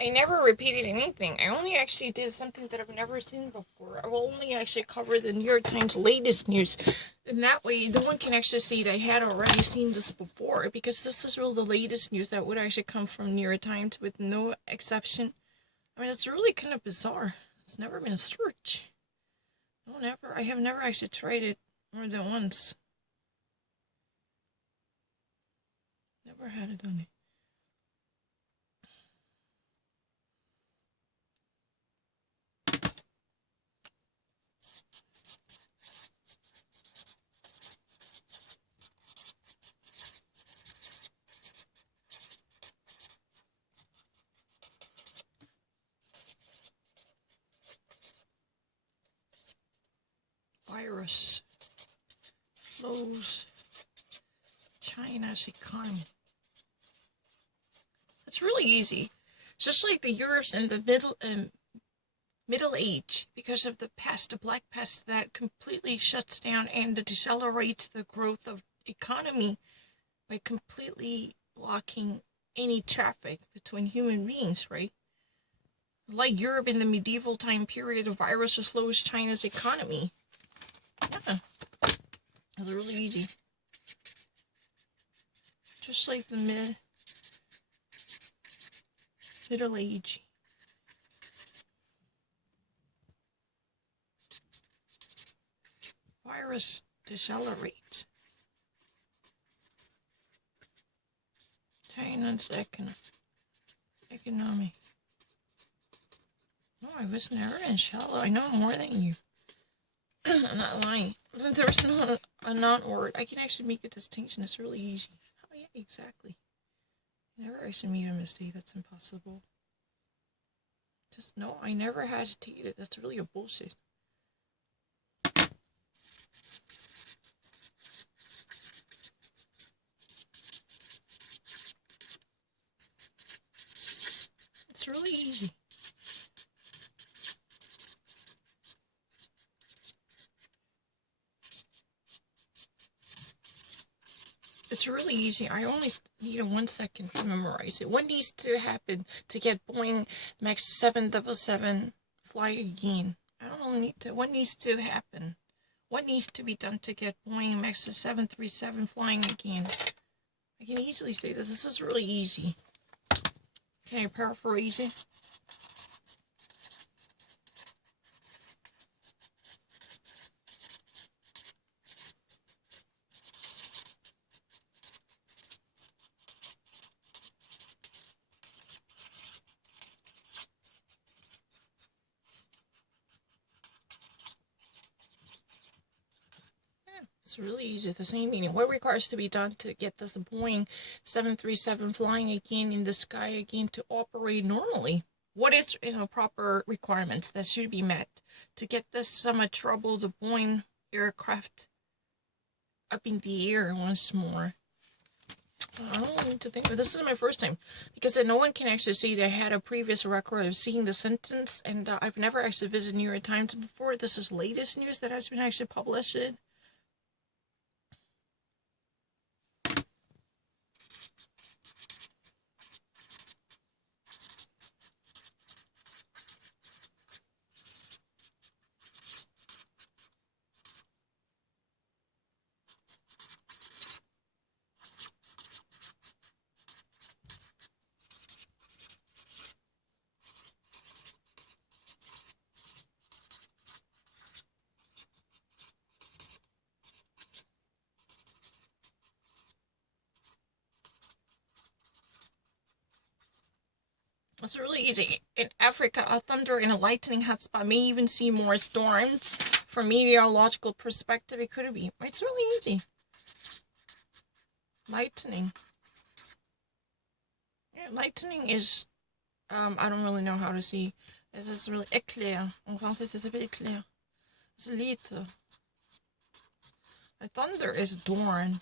I never repeated anything. I only actually did something that I've never seen before. I will only actually cover the New York Times latest news. And that way, no one can actually see that I had already seen this before, because this is really the latest news that would actually come from New York Times with no exception. I mean, it's really kind of bizarre. It's never been a search. No, never. I have never actually tried it more than once. Never had it on it. Virus slows China's economy. It's really easy. Just like the Europe's in the Middle Age, because of the pest, the Black Pest, that completely shuts down and decelerates the growth of economy by completely blocking any traffic between human beings, right? Like Europe in the medieval time period, the virus slows China's economy. Yeah, it's really easy. Just like the Middle Age. Virus decelerates China's economy. No, I was never in shallow. I know more than you. I'm not lying. There's not a non-word. I can actually make a distinction. It's really easy. Oh, yeah, exactly. Never actually made a mistake. That's impossible. Just no, I never hesitated. That's really a bullshit. It's really easy. It's really easy. I only need 1 second to memorize it. What needs to happen to get Boeing Max 777 fly again? I don't need to. What needs to happen? What needs to be done to get Boeing Max 737 flying again? I can easily say that this is really easy. Can I paraphrase it? It's really easy. The same meaning. What requires to be done to get this Boeing 737 flying again in the sky again to operate normally? What is proper requirements that should be met to get this somewhat troubled Boeing aircraft up in the air once more? I don't need to think. This is my first time, because no one can actually see that I had a previous record of seeing the sentence, and I've never actually visited New York Times before. This is latest news that has been actually published. It's really easy. In Africa, a thunder and a lightning hotspot may even see more storms. From meteorological perspective, it could be. It's really easy. Lightning. Yeah, lightning is, I don't really know how to see. It's really éclair. En français, ça s'appelle éclair. It's litre. A thunder is dawn.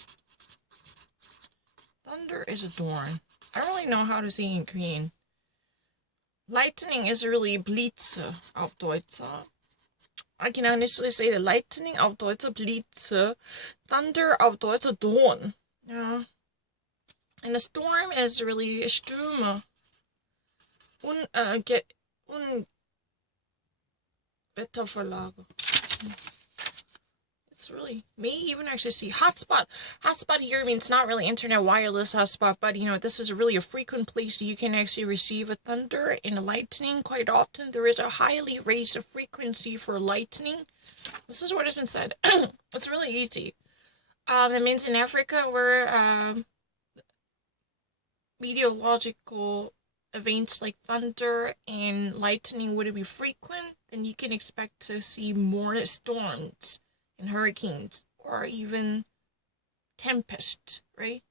Thunder is dawn. I don't really know how to say in Korean. Lightning is really Blitze auf Deutsch. I can initially say the lightning auf Deutsch Blitze, thunder auf Deutsch Dawn. Yeah. And the storm is really Stürme. Get un Wetterverlage. It's really, may even actually see hotspot. Hotspot here means not really internet wireless hotspot, but this is really a frequent place you can actually receive a thunder and a lightning quite often. There is a highly raised frequency for lightning. This is what has been said. It's really easy. That means in Africa where meteorological events like thunder and lightning would be frequent, then you can expect to see more storms and hurricanes or even tempests, right?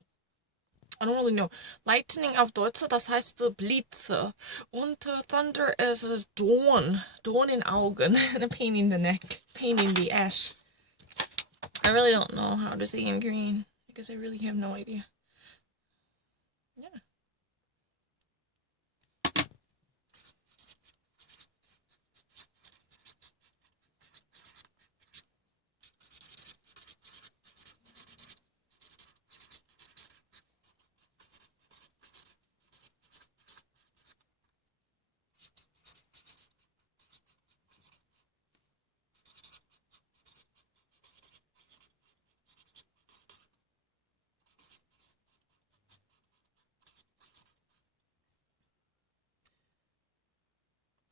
I don't really know. Lightning auf Deutsch, das heißt Blitze. Und thunder is Dorn. Dorn in Augen. And a pain in the neck. Pain in the ass. I really don't know how to say in green because I really have no idea. Yeah.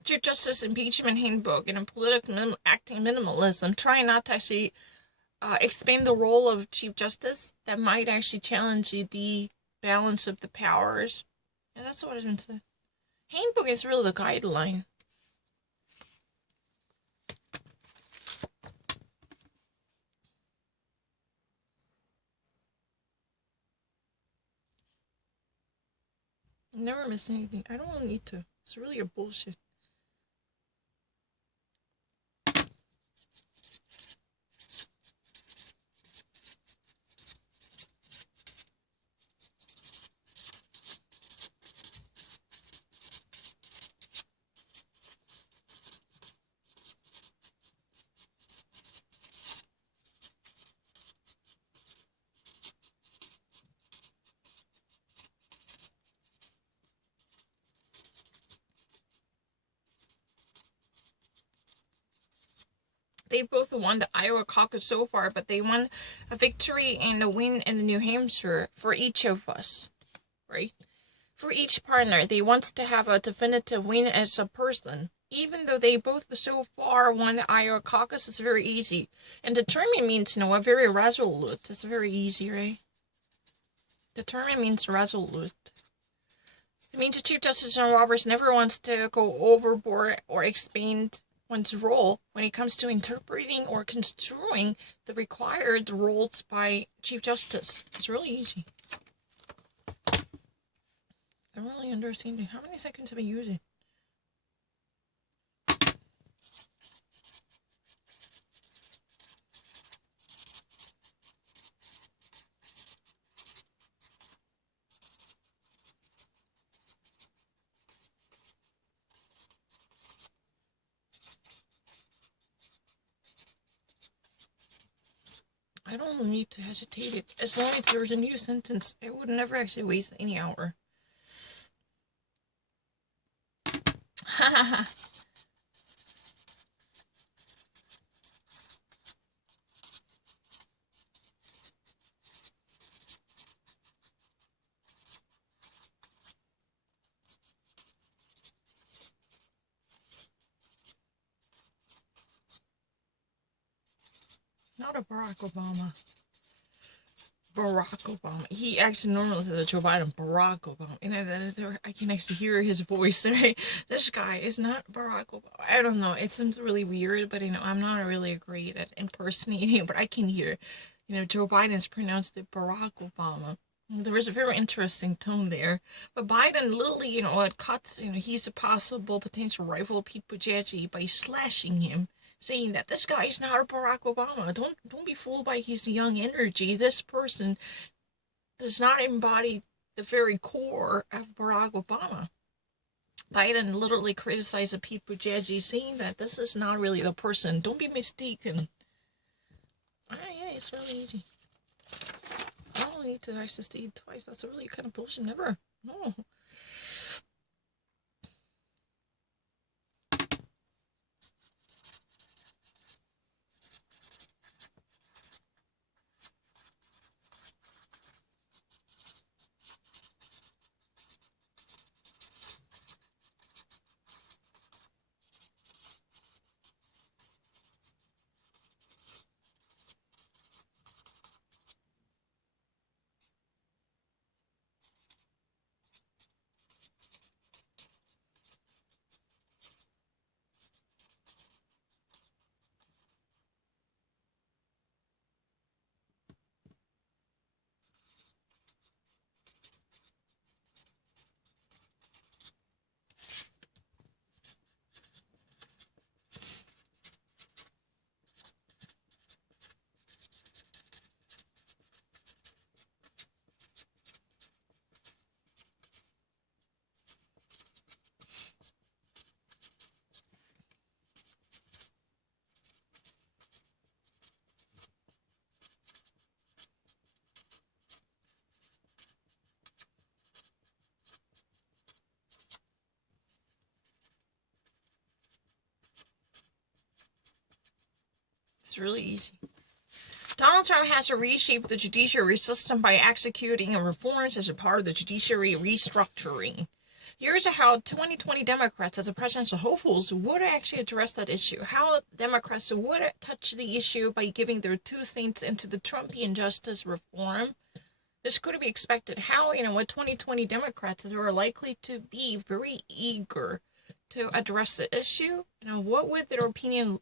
Chief Justice Impeachment Handbook in a political acting minimalism, trying not to actually expand the role of Chief Justice that might actually challenge the balance of the powers. And that's what it's been said. Handbook is really the guideline. I never miss anything. I don't really need to. It's really a bullshit. They both won the Iowa caucus so far, but they won a victory and a win in the New Hampshire for each of us, right? For each partner, they want to have a definitive win as a person. Even though they both so far won the Iowa caucus, it's very easy. And determine means, a very resolute. It's very easy, right? Determine means resolute. It means the Chief Justice John Roberts never wants to go overboard or expand one's role when it comes to interpreting or construing the required roles by Chief Justice. It's really easy. I'm really understanding. How many seconds have I using? I don't need to hesitate it. As long as there's a new sentence, I would never actually waste any hour. Not a Barack Obama. Barack Obama. He actually normally says Joe Biden, Barack Obama. And I can actually hear his voice, right? This guy is not Barack Obama. I don't know. It seems really weird, but I'm not really great at impersonating, but I can hear, Joe Biden's pronounced it Barack Obama. There was a very interesting tone there. But Biden literally, it cuts, he's a possible potential rival of Pete Buttigieg by slashing him, saying that this guy is not Barack Obama. Don't be fooled by his young energy. This person does not embody the very core of Barack Obama. Biden literally criticized Pete Buttigieg, saying that this is not really the person. Don't be mistaken. Yeah, it's really easy. I don't need to actually say it twice. That's really kind of bullshit. Never. No. It's really easy. Donald Trump has to reshape the judiciary system by executing reforms as a part of the judiciary restructuring. Here's how 2020 Democrats, as a presidential hopefuls, would actually address that issue. How Democrats would touch the issue by giving their 2 cents into the Trumpian justice reform. This could be expected. How, with 2020 Democrats who are likely to be very eager to address the issue, what would their opinion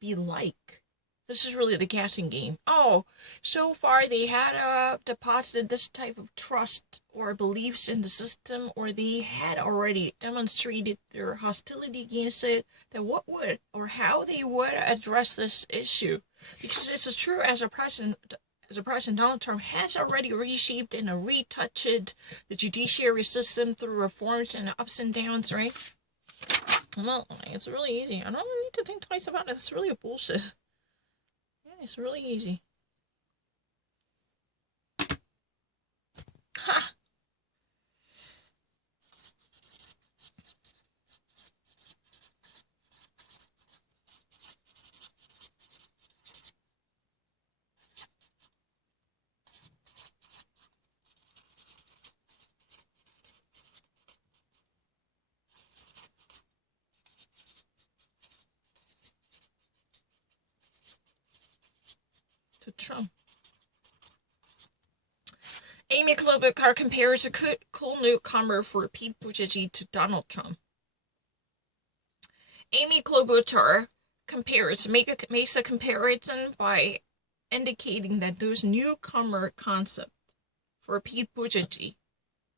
be like? This is really the guessing game. Oh, so far they had deposited this type of trust or beliefs in the system, or they had already demonstrated their hostility against it, then what would or how they would address this issue. Because it's true, as a President Donald Trump has already reshaped and retouched the judiciary system through reforms and ups and downs, right? Well, it's really easy. I don't need to think twice about it. It's really a bullshit. It's really easy. Ha! To Trump. Amy Klobuchar compares a cool newcomer for Pete Buttigieg to Donald Trump. Amy Klobuchar makes a comparison by indicating that those newcomer concept for Pete Buttigieg,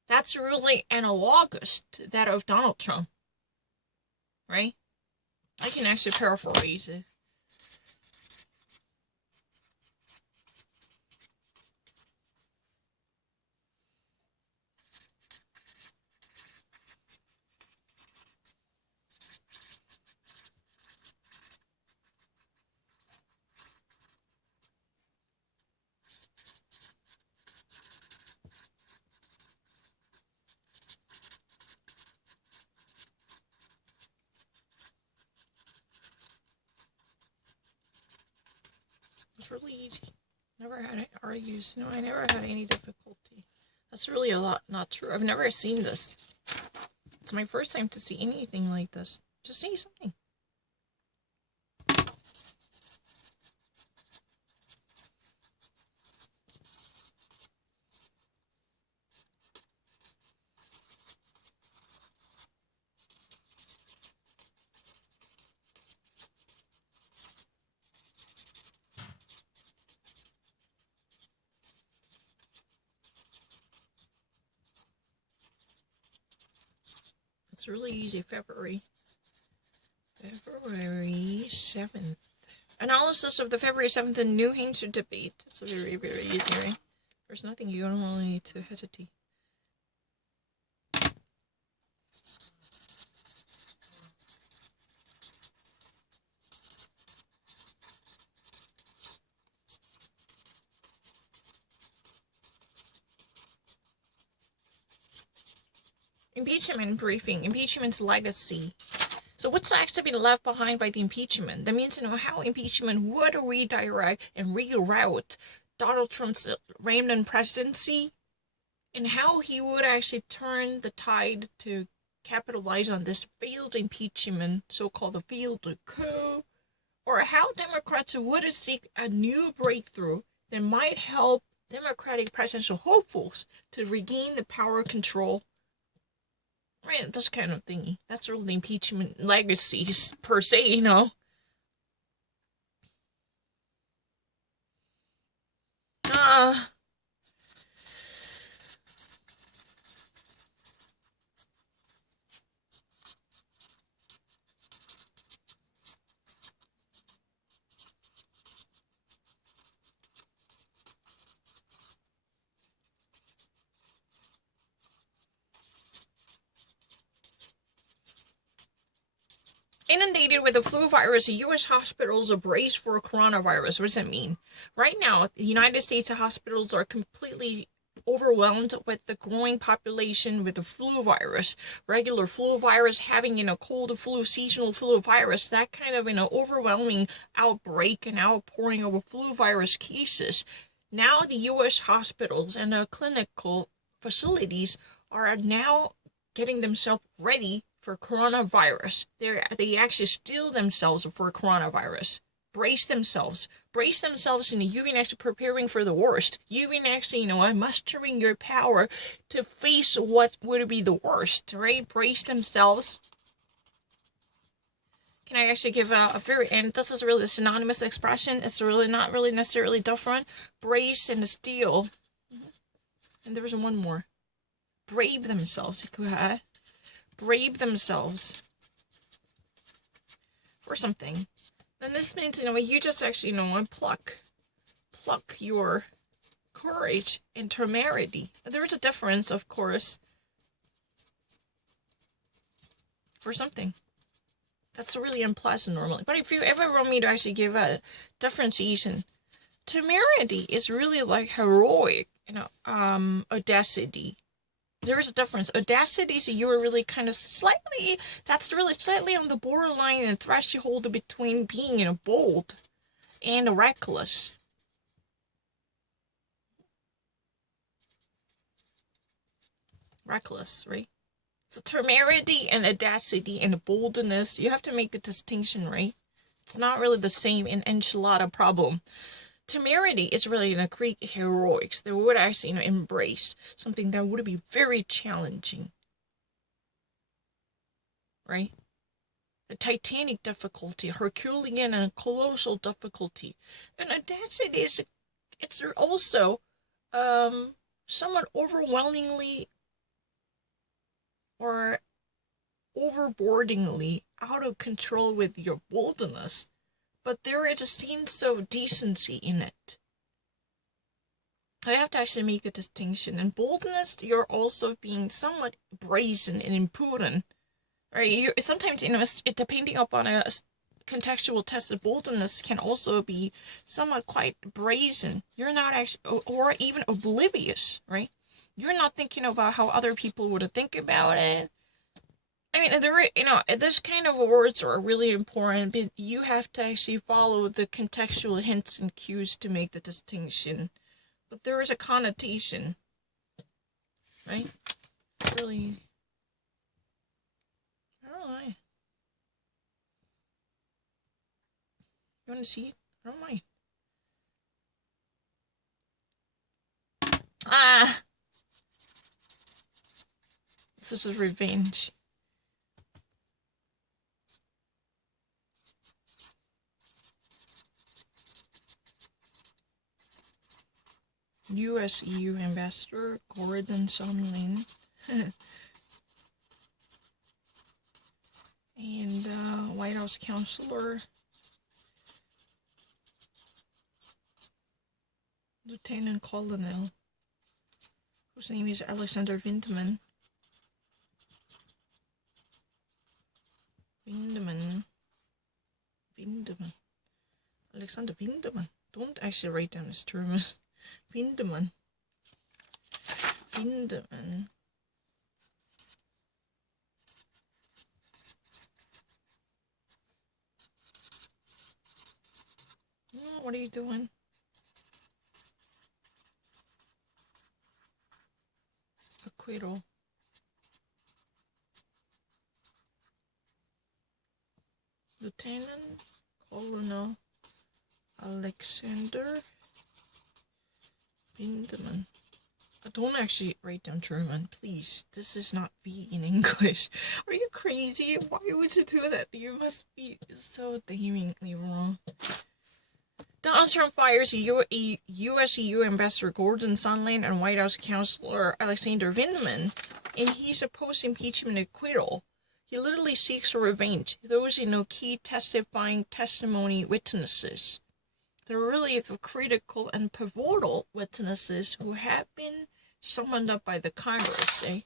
that's really analogous to that of Donald Trump, right? I can actually paraphrase it. It's really easy. Never had it argues. I never had any difficulty. That's really a lot not true. I've never seen this. It's my first time to see anything like this. Just say something. It's really easy. February 7th. Analysis of the February 7th New Hampshire debate. It's very, very easy, right? There's nothing you don't really need to hesitate. Impeachment briefing. Impeachment's legacy. So what's next to be left behind by the impeachment? That means to know how impeachment would redirect and reroute Donald Trump's remnant presidency, and how he would actually turn the tide to capitalize on this failed impeachment, so-called the failed coup, or how Democrats would seek a new breakthrough that might help Democratic presidential hopefuls to regain the power control. Right, this kind of thingy. That's really the impeachment legacies, per se, Inundated with the flu virus, U.S. hospitals are braced for coronavirus. What does that mean? Right now, the United States hospitals are completely overwhelmed with the growing population with the flu virus, regular flu virus, having, cold flu, seasonal flu virus, that kind of, overwhelming outbreak and outpouring of flu virus cases. Now the U.S. hospitals and the clinical facilities are now getting themselves ready for coronavirus. They actually steel themselves for coronavirus. Brace themselves, and you've been actually preparing for the worst. You've been actually, mustering your power to face what would be the worst, right? Brace themselves. Can I actually give a very, and this is really a synonymous expression, it's really not really necessarily different. Brace and steel. And there was one more. Brave themselves. Brave themselves for something. And this means, you just actually, pluck your courage and temerity. There's a difference, of course, for something. That's really unpleasant normally. But if you ever want me to actually give a differentiation, temerity is really like heroic, audacity. There is a difference. Audacity is you are really kind of that's really slightly on the borderline and threshold between being, bold and reckless. Reckless, right? So temerity and audacity and boldness, you have to make a distinction, right? It's not really the same enchilada problem. Temerity is really in a Greek heroics. They would actually, embrace something that would be very challenging. Right? The titanic difficulty, Herculean and colossal difficulty. And audacity it's also somewhat overwhelmingly or overboardingly out of control with your boldness. But there is a sense of decency in it. I have to actually make a distinction. In boldness, you're also being somewhat brazen and impudent. Right? Sometimes, depending upon a contextual test of boldness can also be somewhat quite brazen. You're not actually, or even oblivious, right? You're not thinking about how other people would think about it. I mean, this kind of words are really important, but you have to actually follow the contextual hints and cues to make the distinction. But there is a connotation, right? Really, I don't know. You want to see it? I don't mind. This is revenge. US-EU ambassador Gordon Sondland and White House counselor Lieutenant Colonel, whose name is Alexander Windeman. Alexander Windeman. Don't actually write down his German. Windeman. Oh, what are you doing? Acquittal. Lieutenant Colonel Alexander Windeman. Don't actually write down German, please. This is not V in English. Are you crazy? Why would you do that? You must be so damningly wrong. The answer fires US-EU Ambassador Gordon Sondland and White House Counselor Alexander Windeman in his post-impeachment acquittal. He literally seeks revenge. Those key testifying testimony witnesses. They're really the critical and pivotal witnesses who have been summoned up by the Congress, eh?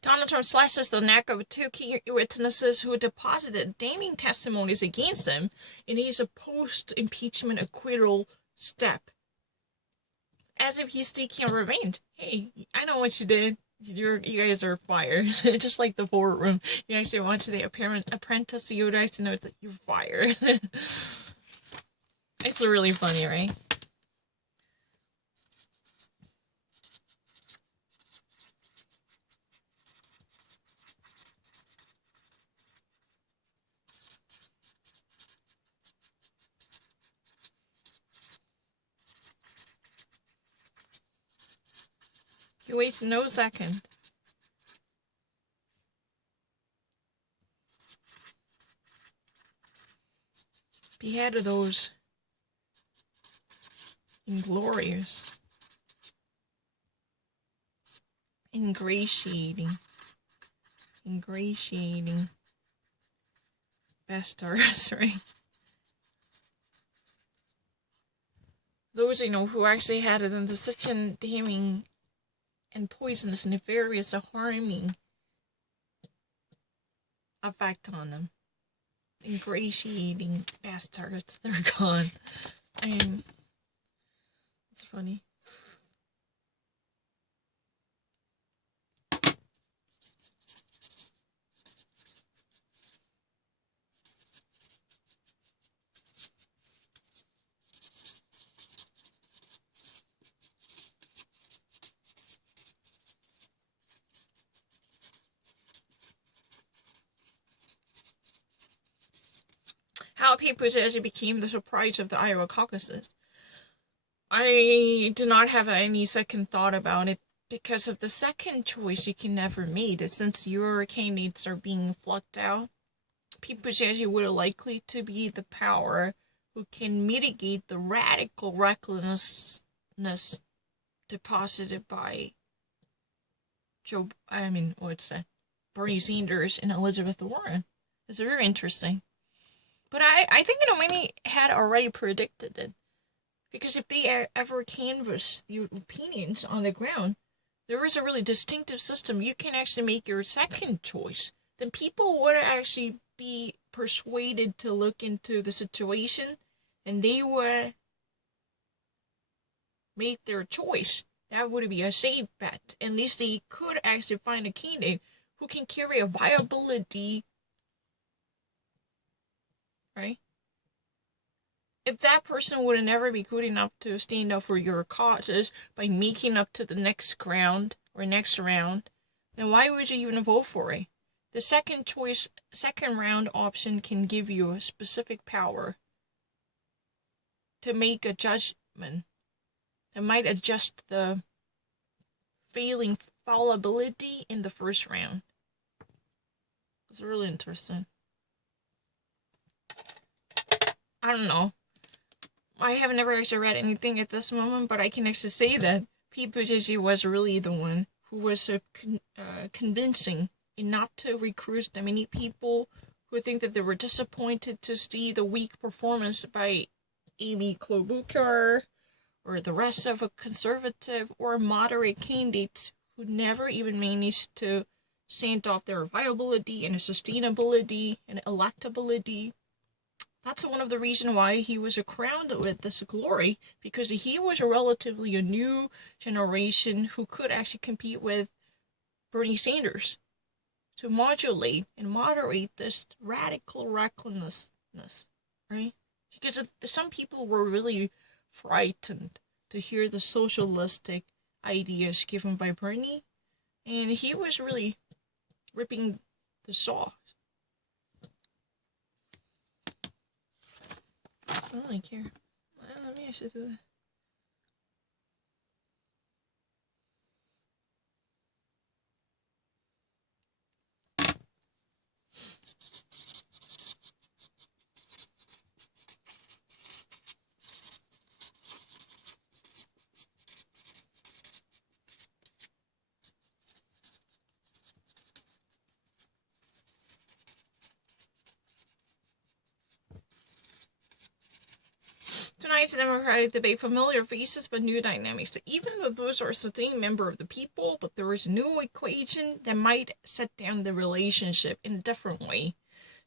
Donald Trump slashes the neck of two key witnesses who deposited damning testimonies against him, and he's a post-impeachment acquittal step. As if he's seeking revenge. Hey, I know what you did. You guys are fired. Just like the boardroom. You actually watch the apprentice, you guys know that you're fired. It's really funny, right? You wait no second. Behead of those inglorious, ingratiating bastards, right? Those, who actually had it in such a damning and poisonous, nefarious, harming effect on them. Ingratiating bastards, they're gone. It's funny. How people actually became the surprise of the Iowa caucuses. I do not have any second thought about it because of the second choice you can never make. Since your candidates are being flunked out, people actually would likely to be the power who can mitigate the radical recklessness deposited by Bernie Sanders and Elizabeth Warren. It's very interesting. But I think many had already predicted it. Because if they ever canvass the opinions on the ground, there is a really distinctive system. You can actually make your second choice. Then people would actually be persuaded to look into the situation, and they would make their choice. That would be a safe bet. At least they could actually find a candidate who can carry a viability, right? If that person would never be good enough to stand up for your causes by making up to the next round, then why would you even vote for it? The second round option can give you a specific power to make a judgment that might adjust the failing fallibility in the first round. It's really interesting. I don't know. I have never actually read anything at this moment, but I can actually say that Pete Buttigieg was really the one who was so convincing enough to recruit the many people who think that they were disappointed to see the weak performance by Amy Klobuchar or the rest of a conservative or moderate candidates who never even managed to stand off their viability and sustainability and electability. That's one of the reasons why he was crowned with this glory, because he was relatively a new generation who could actually compete with Bernie Sanders to modulate and moderate this radical recklessness, right? Because some people were really frightened to hear the socialistic ideas given by Bernie, and he was really ripping the saw. I don't really care. Maybe I should do that. Tonight's Democratic debate, familiar faces but new dynamics. So even though those are the same member of the people, but there is a new equation that might set down the relationship in a different way.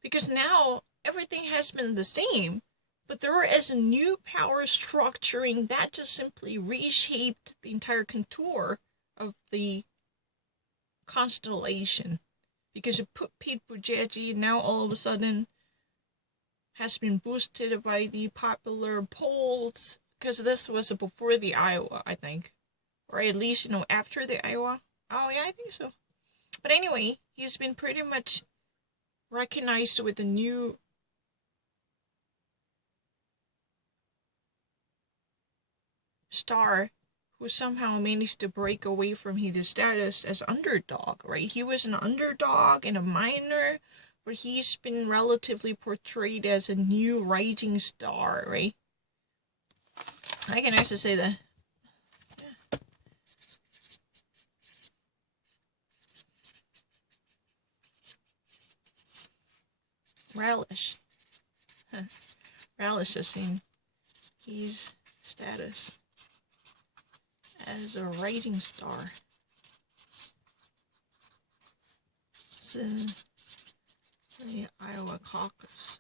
Because now everything has been the same, but there is a new power structuring that just simply reshaped the entire contour of the constellation. Because it put Pete Buttigieg now all of a sudden has been boosted by the popular polls, because this was before the Iowa, I think. Or at least, after the Iowa. Oh, yeah, I think so. But anyway, he's been pretty much recognized with the new star who somehow managed to break away from his status as underdog, right? He was an underdog and a minor, but he's been relatively portrayed as a new rising star, right? I can actually say that. Yeah. Relish. Relish is saying his status as a rising star. It's in the Iowa caucus.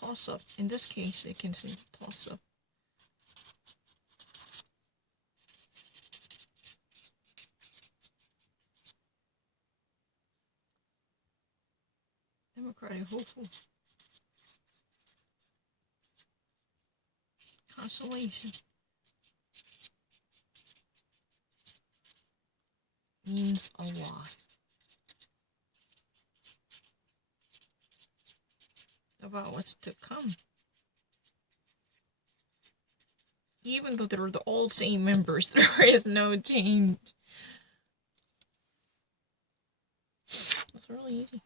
Toss-up. In this case, they can say toss-up. Democratic hopeful. Consolation. Means a lot. About what's to come. Even though they're the all same members, there is no change. That's really easy.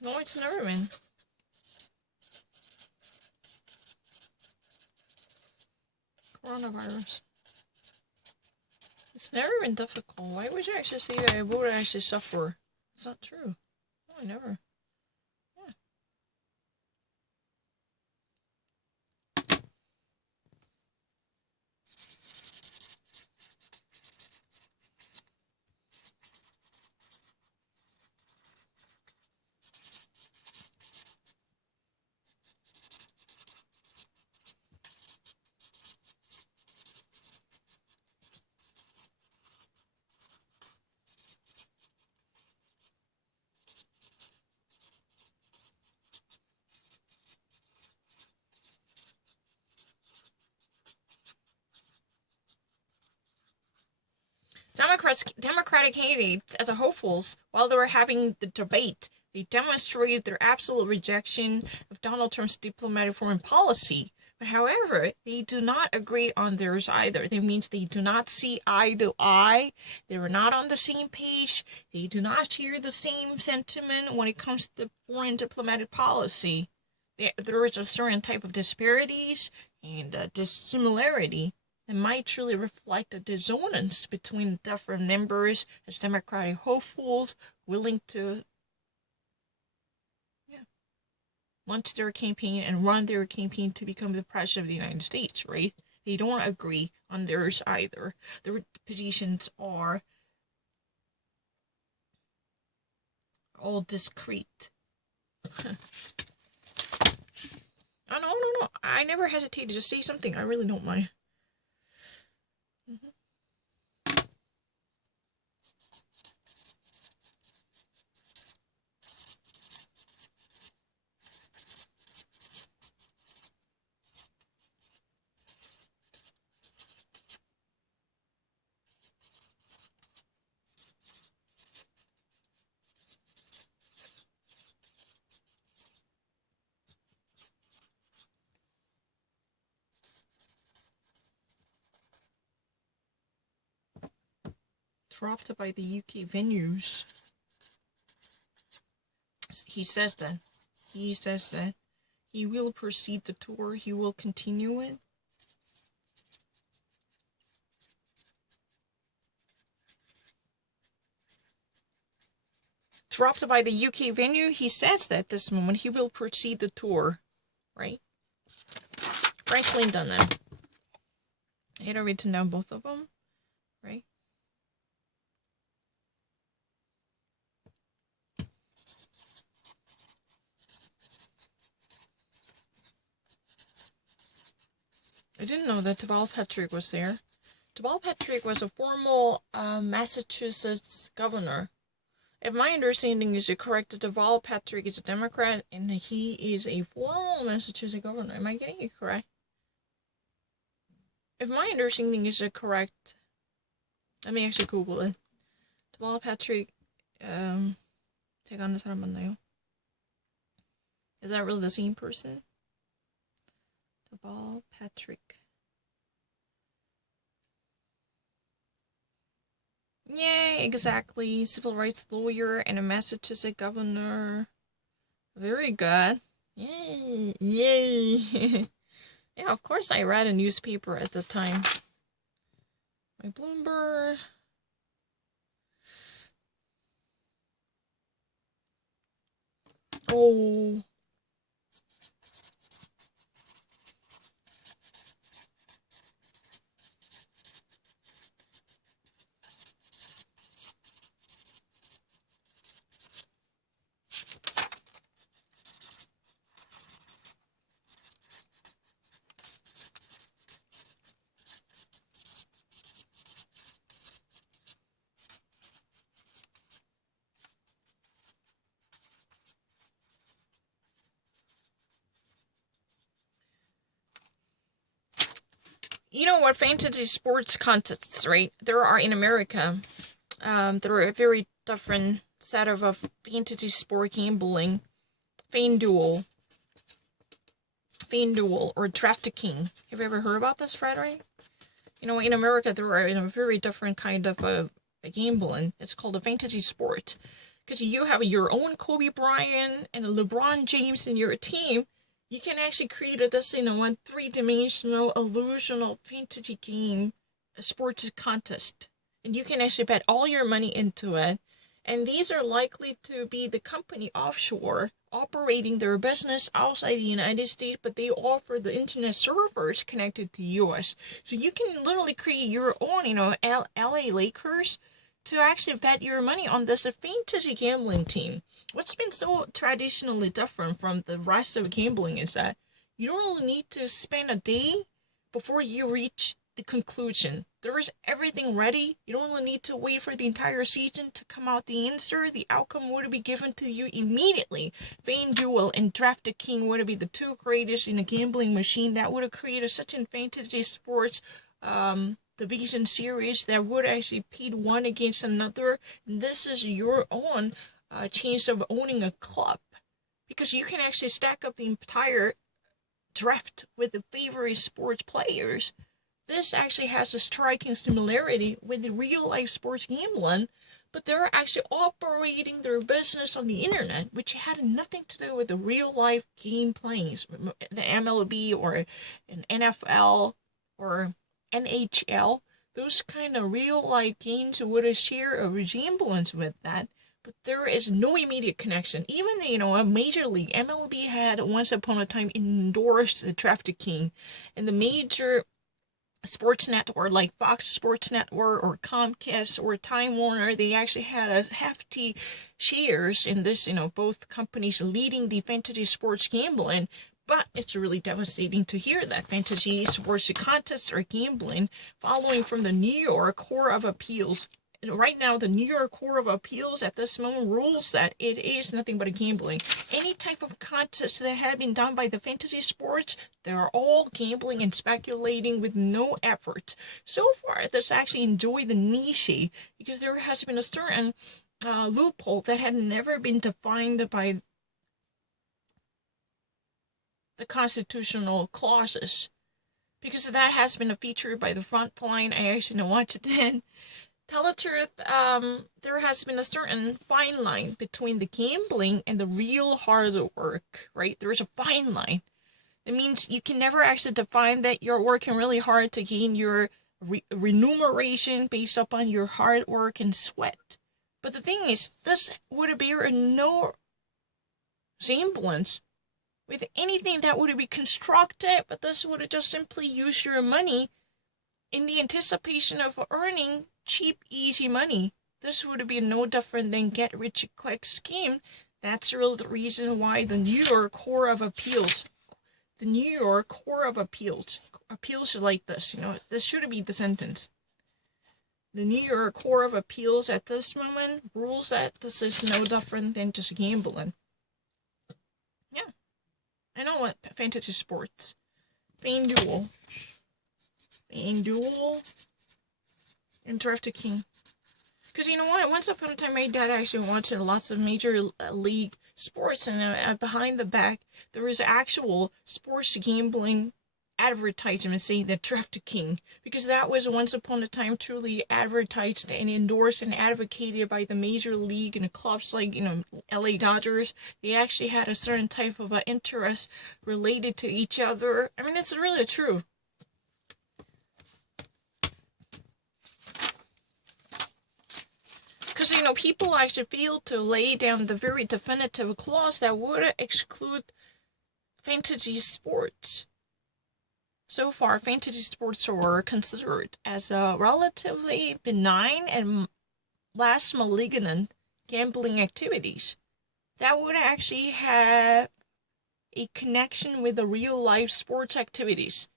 No, it's never been. Coronavirus. It's never been difficult. Why would you actually say that I would actually suffer? It's not true. No, I never. Yeah. Democratic candidates, as a hopefuls, while they were having the debate, they demonstrated their absolute rejection of Donald Trump's diplomatic foreign policy. But however, they do not agree on theirs either. That means they do not see eye to eye. They were not on the same page. They do not share the same sentiment when it comes to foreign diplomatic policy. There is a certain type of disparities and dissimilarity that might truly reflect a dissonance between different members as Democratic hopefuls willing to launch their campaign and run their campaign to become the president of the United States, right? They don't agree on theirs either. Their positions are all discreet. Oh, no. I never hesitate to just say something. I really don't mind. Dropped by the UK venues. He says that he says that he will proceed the tour. He will continue it. Dropped by the UK venue, he says that at this moment he will proceed the tour, right? Franklin Dunham. I had written down both of them, right? I didn't know that Deval Patrick was there. Deval Patrick was a former Massachusetts governor. If my understanding is correct, Deval Patrick is a Democrat and he is a former Massachusetts governor. Am I getting it correct? If my understanding is correct, let me actually Google it. Deval Patrick, 제가 아는 사람 맞나요? Is that really the same person? Deval Patrick. Yay, exactly. Civil rights lawyer and a Massachusetts governor. Very good. Yay. Yay. Yeah, of course I read a newspaper at the time. My Bloomberg. Oh. You know what, fantasy sports contests, right? There are in America, there are a very different set of fantasy sport gambling, FanDuel, or DraftKings. Have you ever heard about this, Frederick? You know, in America, there are a very different kind of a gambling. It's called a fantasy sport. Because you have your own Kobe Bryant and LeBron James in your team. You can actually create this, one three-dimensional, illusional fantasy game, a sports contest. And you can actually bet all your money into it. And these are likely to be the company offshore, operating their business outside the United States, but they offer the internet servers connected to US. So you can literally create your own, LA Lakers to actually bet your money on this fantasy gambling team. What's been so traditionally different from the rest of gambling is that you don't really need to spend a day before you reach the conclusion. There is everything ready. You don't really need to wait for the entire season to come out the answer. The outcome would be given to you immediately. FanDuel and DraftKings would be the two greatest in a gambling machine that would have created such a fantasy sports division series that would actually pit one against another. And this is your own chance of owning a club, because you can actually stack up the entire draft with the favorite sports players. This actually has a striking similarity with the real life sports gambling, but they're actually operating their business on the internet, which had nothing to do with the real life game playings, the MLB or an NFL or NHL. Those kind of real life games would share a resemblance with that. But there is no immediate connection. Even a major league, MLB had once upon a time endorsed the DraftKings, and the major sports network like Fox Sports Network or Comcast or Time Warner, they actually had a hefty shares in this, both companies leading the fantasy sports gambling. But it's really devastating to hear that fantasy sports contests are gambling, following from the New York Court of Appeals. Right now, the New York Court of Appeals at this moment rules that it is nothing but a gambling. Any type of contest that had been done by the fantasy sports, they are all gambling and speculating with no effort. So far, this actually enjoyed the niche because there has been a certain loophole that had never been defined by the constitutional clauses. Because that has been a feature by the Frontline. I actually watched it then. tell the truth, there has been a certain fine line between the gambling and the real hard work, right? There's a fine line. It means you can never actually define that you're working really hard to gain your remuneration based upon your hard work and sweat. But the thing is, this would bear no resemblance with anything that would be constructed, but this would just simply use your money in the anticipation of earning cheap, easy money. This would be no different than get-rich-quick scheme. That's really the reason why the New York Court of Appeals appeals like this. This should be the sentence. The New York Court of Appeals at this moment rules that this is no different than just gambling. Yeah. I know what fantasy sports. FanDuel, and Draft a King. Because you know what? Once upon a time, my dad actually watched lots of major league sports, and behind the back, there was actual sports gambling advertisement saying that Draft a King. Because that was once upon a time truly advertised and endorsed and advocated by the major league and clubs like, LA Dodgers. They actually had a certain type of interest related to each other. I mean, it's really true. Because, people actually failed to lay down the very definitive clause that would exclude fantasy sports. So far, fantasy sports were considered as a relatively benign and less malignant gambling activities that would actually have a connection with the real-life sports activities,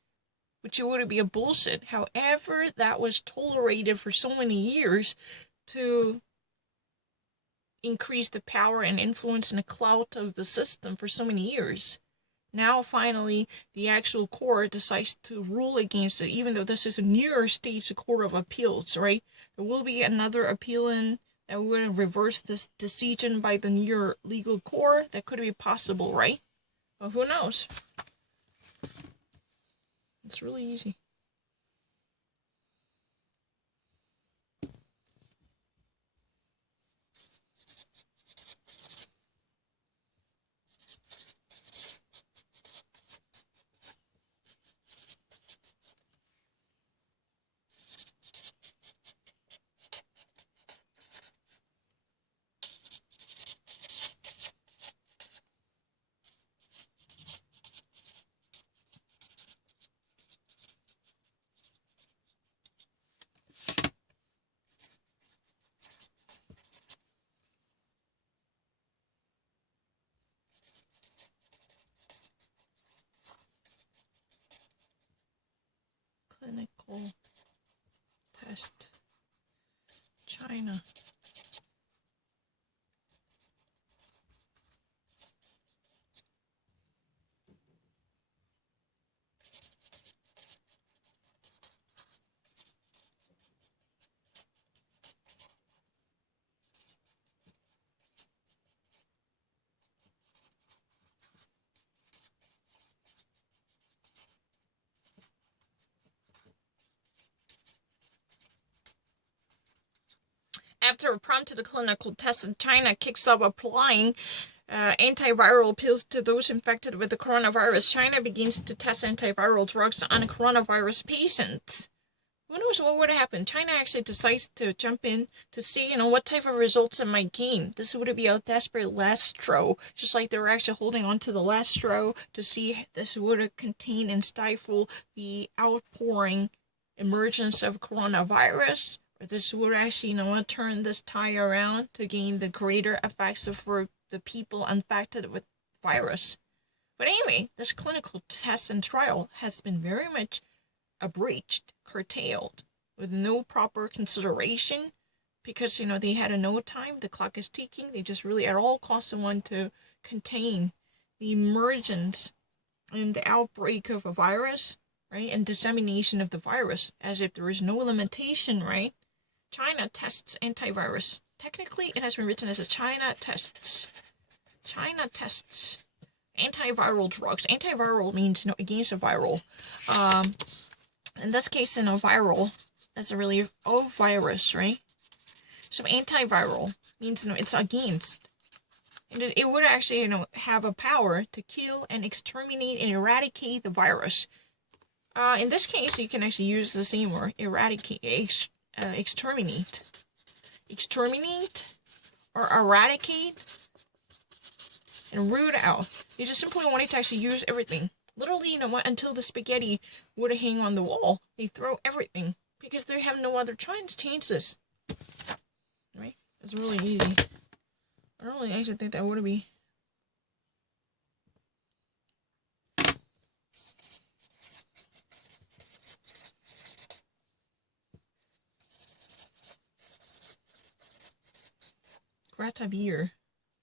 which would be a bullshit. However, that was tolerated for so many years to increase the power and influence and the clout of the system for so many years. Now, finally, the actual court decides to rule against it, even though this is a New York State's Court of Appeals, right? There will be another appeal that will reverse this decision by the New York legal court. That could be possible, right? But who knows? It's really easy. Clinical test. China. After a prompted clinical test in China kicks off applying antiviral pills to those infected with the coronavirus, China begins to test antiviral drugs on coronavirus patients. Who knows what would happen? China actually decides to jump in to see, what type of results it might gain. This would be a desperate last straw, just like they were actually holding on to the last straw to see if this would contain and stifle the outpouring emergence of coronavirus. Or this would actually, turn this tide around to gain the greater effects for the people infected with virus. But anyway, this clinical test and trial has been very much abridged, curtailed, with no proper consideration, because, they had no time, the clock is ticking, they just really at all costs want to contain the emergence and the outbreak of a virus, right, and dissemination of the virus, as if there is no limitation, right? China tests antivirus. Technically, it has been written as China tests antiviral drugs. Antiviral means, against a viral. In this case, viral That's a really virus, right? So antiviral means it's against. And it would actually have a power to kill and exterminate and eradicate the virus. In this case, you can actually use the same word, eradicate, exterminate. Exterminate or eradicate and root out. You just simply wanted to actually use everything. Literally, until the spaghetti would hang on the wall, they throw everything because they have no other chances. Right? It's really easy. I don't really actually think that would be. Greta beer.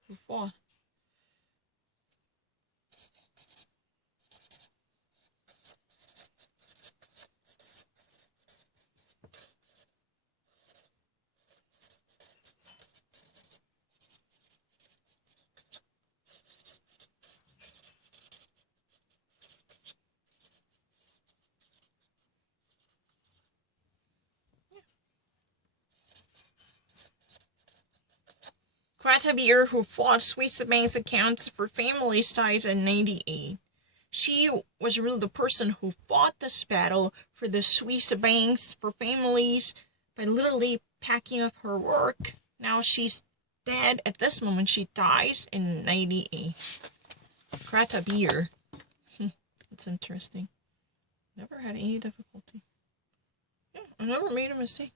Before. Greta Beer, who fought Sweets Bank's accounts for family ties in 98. She was really the person who fought this battle for the Swiss banks, for families, by literally packing up her work. Now she's dead. At this moment, she dies in 98. Greta Beer. That's interesting. Never had any difficulty. Yeah, I never made a mistake.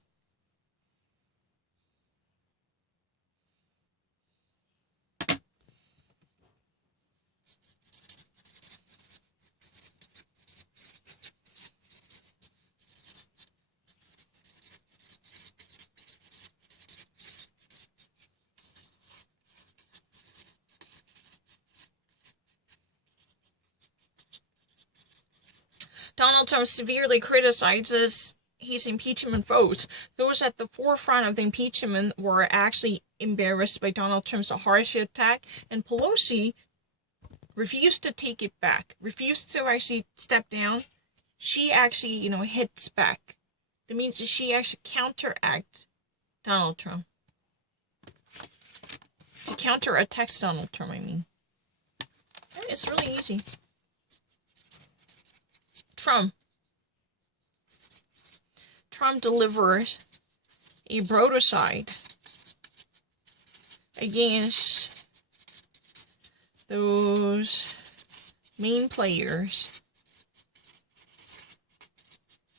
Donald Trump severely criticizes his impeachment votes. Those at the forefront of the impeachment were actually embarrassed by Donald Trump's harsh attack, and Pelosi refused to take it back, refused to actually step down. She actually, hits back. That means that she actually counteracts Donald Trump. She counterattacks Donald Trump, I mean. It's really easy. Trump delivered a broadside against those main players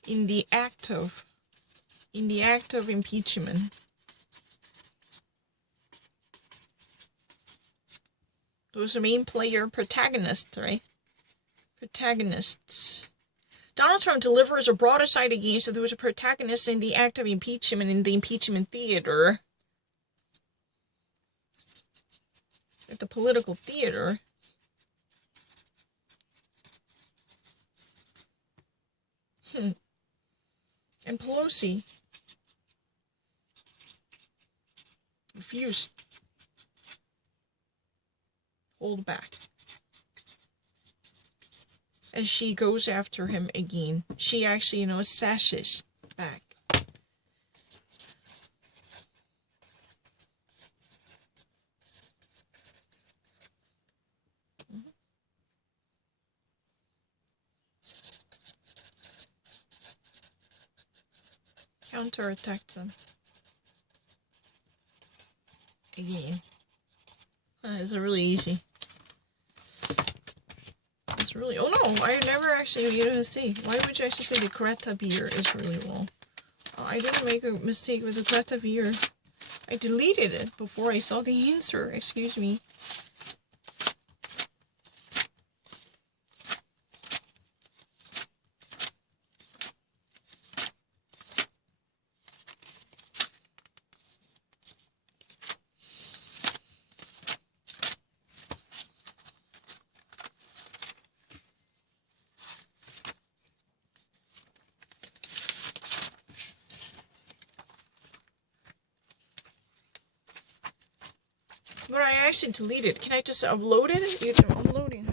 in the act of impeachment. Those main player protagonists, right? Protagonists. Donald Trump delivers a broadside against those protagonists in the act of impeachment in the impeachment theater. At the political theater. And Pelosi refused to hold back. As she goes after him again, she actually, sashes back. Counterattacks him again. It's really easy. It's really. Oh no! I never actually made a mistake. Why would you actually think the Greta beer is really long? I didn't make a mistake with the Greta beer. I deleted it before I saw the answer. Excuse me. But I actually deleted. Can I just upload it? I'm uploading.